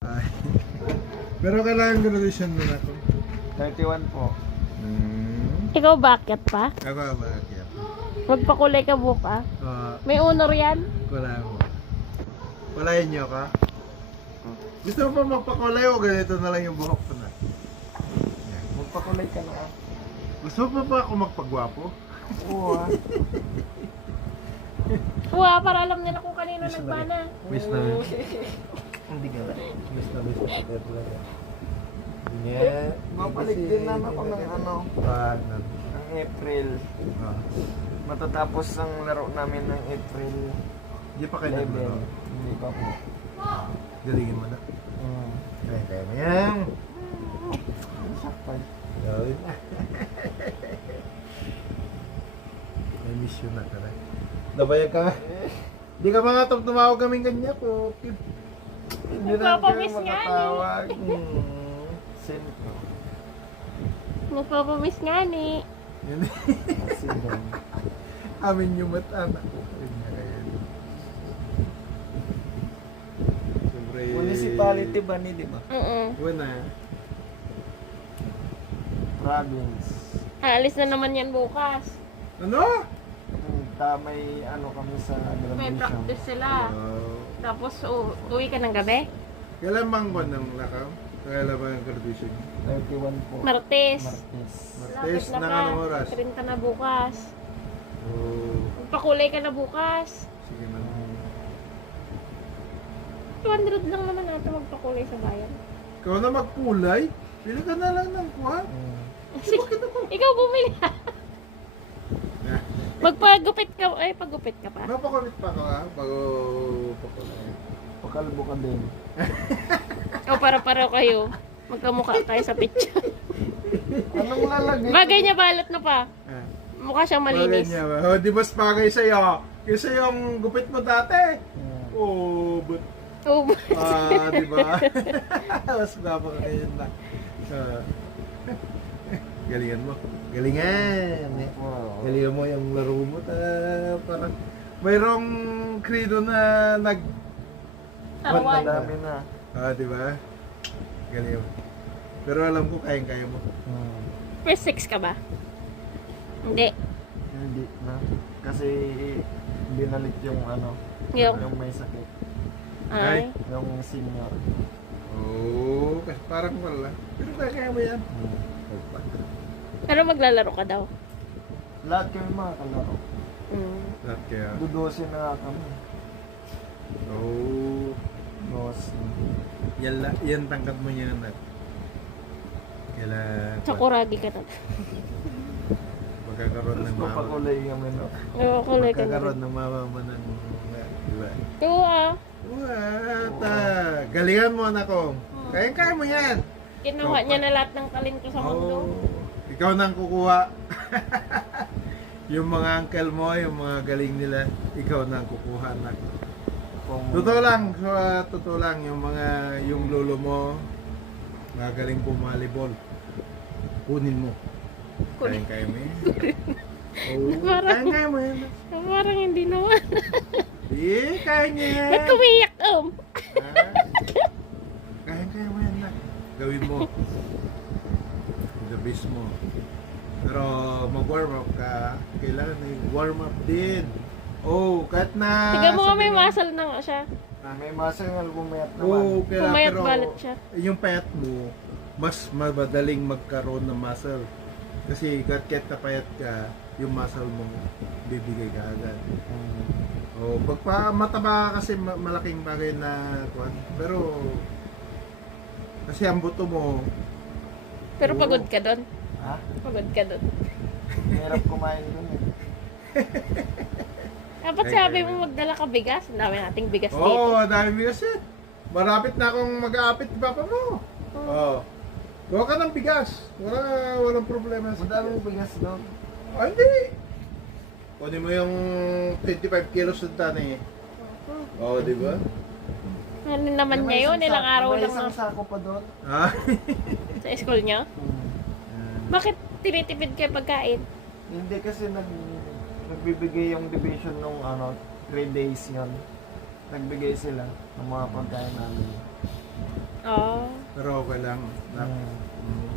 Ay. Pero kailangan graduation mo na ako. 31 po. Ikaw bakit pa? Ako bakit? Magpakulay ka buka. May honor yan? Wala mo. Walayin niyo ka? Gusto mo pa magpakulay o ganito na lang yung buhok ko na? Yan. Magpakulay ka na. Gusto mo pa ba ako magpagwapo? Oo ah. Wow, para alam nila kung kanino nagbana. Miss na miss. Hindi ka ba? Miss na miss. Kaya talaga. Yeah. Mapalik din naman ako ng ano. Pag na. Ang April. Matatapos ang laro namin ng April Hindi pa kayo 11. naglaro. Hindi pa po. Galigin mo na. Kaya mo yan. Sakpal. Gawin na. I miss you na talaga. Nabayag ka nga. Hindi ka mga tumawag kaming ganyan po. Hindi na kayo Nagpapamiss nga makatawag. Sin ko. Nagpapamiss nga ni. Yan. Sin. Amin yung mata-anak. Siyempre. Municipality ba ni, di ba? Wala. Province. Alis na naman yan bukas. Ano? May ano kami sa May graduation. practice sila. Tapos uwi ka ng gabi? Kailan bang buwan ng lakaw? Kailan ba yung graduation? 31 po. Martes. Martes. Martes Lapit na na anong oras? 30 na bukas. Oh, Magpakulay ka na bukas. sige man. 200 lang naman natin magpakulay sa bayan. Ikaw na magkulay? Pili ka na lang ng kuha. Ikaw bumili. Magpagupit ka. Ay, pagupit ka pa. Napakamit pa ka ha? Bago pakulay. Pakalbo ka din. O, para-pareho kayo. Magkamukha tayo sa picture. Anong lalagay? Bagay niya balot na pa. Ah. Mukha siyang malinis. Bagay niya ba? Oh, di mas bagay sa'yo. Kasi yung gupit mo dati. Oh, but... Oh, Di ba? Mas gaba ka ngayon na. Galingan mo. Galingan. Wow. Galingan mo yung laro mo. Parang mayroong credo na nag... Tarawan. Madami na. Di ba? Galingan mo. Pero alam ko, kayang-kaya mo. First 6 ka ba? Hindi. Hindi na. Kasi binalit yung ano. Yung may sakit. ay. Yung senior. Oh, kasi parang wala. Pero kaya mo yan. Pero maglalaro ka daw. Lahat kami mga kalaro. Lahat kaya. Dudosin na nga kami. Oh, Dos. yan tangkat mo yan na. Kailan... Sa kuragi ka na. Magkakaroon ng Gusto mama. pakulay kami no. Oo, kulay ka na. Magkakaroon ng mama mo ng... Diba? Oo ah. What? Galingan mo anak ko. Kaya mo yan. Kinuha niya na lahat ng talento sa mundo. Ikaw nang kukuha. Yung mga uncle mo, yung mga galing nila, ikaw nang kukuha anak. Totoo lang, yung lolo mo, magaling pumalibol. Kunin mo. Kaya mo yan. Kaya mo yan. Parang hindi naman. Kaya niya yan. Ba't kumiyak Kaya mo yan na. Gawin mo. The best mo. Pero mag-warm up ka. Kailangan warm up din. Oh, kahit na... Tiga mo nga may muscle na nga siya. May muscle nga pumayat naman. Oo, Pumayat pero balat siya. yung payat mo, mas madaling magkaroon ng muscle. Kasi kahit napayat ka, yung muscle mo, bibigay ka agad. Oh, pagpa mataba kasi malaking bagay na kuwan. Pero kasi ang buto mo, Pero pagod ka doon. Ha? Pagod ka doon. Hirap kumain dun eh. Dapat sabi mo magdala ka bigas. Ang dami nating bigas dito. oh, dami bigas yan. Marapit na akong mag-aapit papa mo. Oh. Gawa ka ng bigas. Walang problema. Madaming bigas doon. Hindi. Kunin mo yung 25 kilos ng tani. Oo, di ba? Ano naman niya yun? Ilang araw may lang isang na sako pa doon. Ah? sa school niya. Bakit tinitipid kayo pagkain? Hindi kasi nagbibigay yung division nung 3 days yun. Nagbigay sila ng mga pagkain namin. Oh. Pero okay lang. Mm.